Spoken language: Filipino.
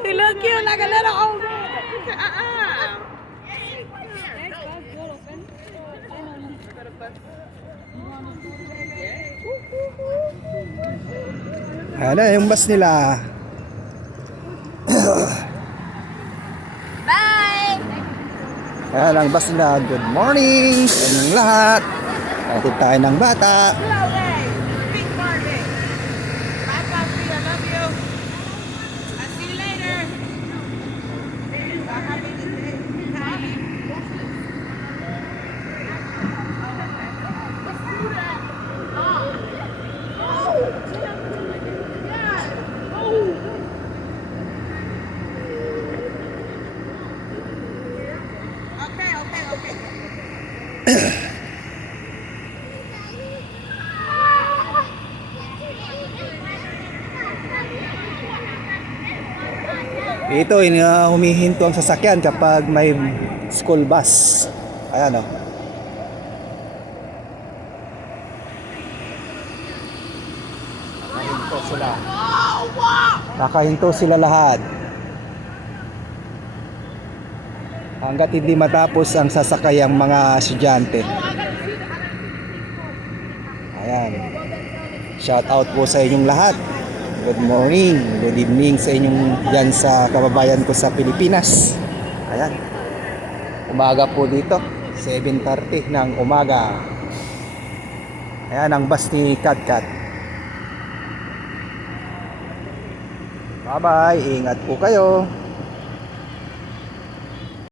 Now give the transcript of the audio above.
He look cute like a little old man. He said, Ayan na yung bus nila. Bye! Ayan ang bus nila. Good morning sa inyong lahat. Hatid tayo ng bata. Hello, day. Big Barbie. Bye, Papi. I love you. I'll see you later. Bye, happy day. Ito, humihinto ang sasakyan kapag may school bus. Ayan o. Nakahinto sila. Nakahinto sila lahat. Hanggat hindi matapos ang sasakayang mga estudyante. Ayan. Shout out po sa inyong lahat. Good morning, good evening sa inyong dyan sa kababayan ko sa Pilipinas. Ayan. Umaga po dito, 7:30 ng umaga. Ayan ang bus ni Katkat. Bye bye, ingat po kayo.